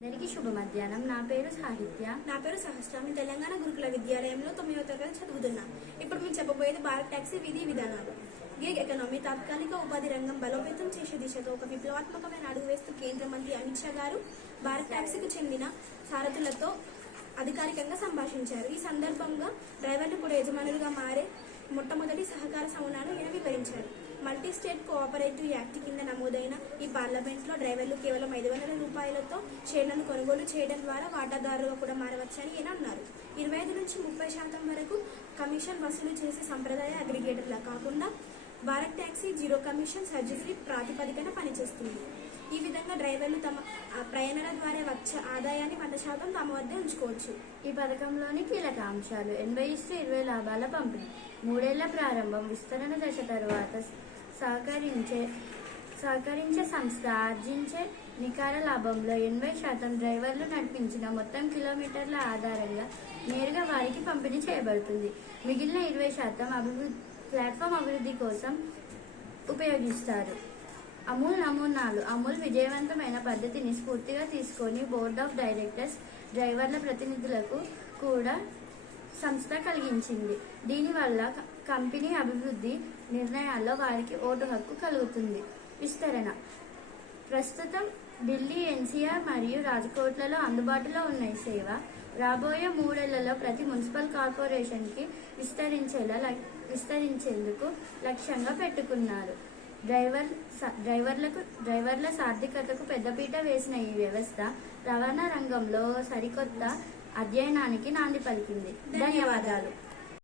అందరికీ శుభ మధ్యాహ్నం. నా పేరు సాహిత్య. నా పేరు సహస్ర. మీ తెలంగాణ గురుకుల విద్యాలయంలో 9వ తరగతి చదువుతున్నా. ఇప్పుడు మేము చెప్పబోయేది భారత్ టాక్సీ విధి విధానాలు. గిగ్ ఎకనామీ తాత్కాలిక ఉపాధి రంగం బలోపేతం చేసే దిశగా ఒక విప్లవాత్మకమైన అడుగు వేస్తూ కేంద్ర మంత్రి అమిత్ షా గారు భారత్ టాక్సీకి చెందిన సారథులతో అధికారికంగా సంభాషించారు. ఈ సందర్భంగా డ్రైవర్లు కూడా యజమానులుగా మారే మొట్టమొదటి సహకార సమూహాన్ని ఈయన వివరించారు. మల్టీ స్టేట్ కోఆపరేటివ్ యాక్ట్ కింద నమోదైన ఈ పార్లమెంట్లో డ్రైవర్లు కేవలం 500 రూపాయలతో షేర్లను కొనుగోలు చేయడం ద్వారా వాటాదారులుగా కూడా మారవచ్చని ఈయన అన్నారు. 25 నుంచి 30% వరకు కమిషన్ వసూలు చేసే సంప్రదాయ అగ్రిగేటర్లా కాకుండా Bharat taxi zero commission charge free ప్రాతిపదికన పనిచేస్తుంది. ఈ విధంగా డ్రైవర్లు తమ ప్రయాణాల ద్వారా వచ్చే ఆదాయాన్ని 100% తమ వద్దే ఉంచుకోవచ్చు. ఈ పథకంలోని కీలక అంశాలు: 80:20 లాభాల పంపిణీ, 3 ఏళ్ల ప్రారంభం, విస్తరణ దశ తరువాత సహకరించే సంస్థ ఆర్జించే నికర లాభంలో 80% డ్రైవర్లు నడిపించిన మొత్తం కిలోమీటర్ల ఆధారంగా నేరుగా వారికి పంపిణీ చేయబడుతుంది. మిగిలిన 20% ప్లాట్ఫామ్ అభివృద్ధి కోసం ఉపయోగిస్తారు. అమూల్ నమూనాలు: అమూల్ విజయవంతమైన పద్ధతిని స్ఫూర్తిగా తీసుకొని బోర్డ్ ఆఫ్ డైరెక్టర్స్ డ్రైవర్ల ప్రతినిధులకు కూడా సంస్థ కలిగించింది. దీనివల్ల కంపెనీ అభివృద్ధి నిర్ణయాల్లో వారికి ఓటు హక్కు కలుగుతుంది. విస్తరణ: ప్రస్తుతం ఢిల్లీ, ఎన్సీఆర్ మరియు రాజ్కోట్లలో అందుబాటులో ఉన్న ఈ సేవ రాబోయే 3 ఏళ్లలో ప్రతి మున్సిపల్ కార్పొరేషన్కి విస్తరించేందుకు లక్ష్యంగా పెట్టుకున్నారు. డ్రైవర్ల సార్థికతకు పెద్దపీట వేసిన ఈ వ్యవస్థ రవాణా రంగంలో సరికొత్త అధ్యయనానికి నాంది పలికింది. ధన్యవాదాలు.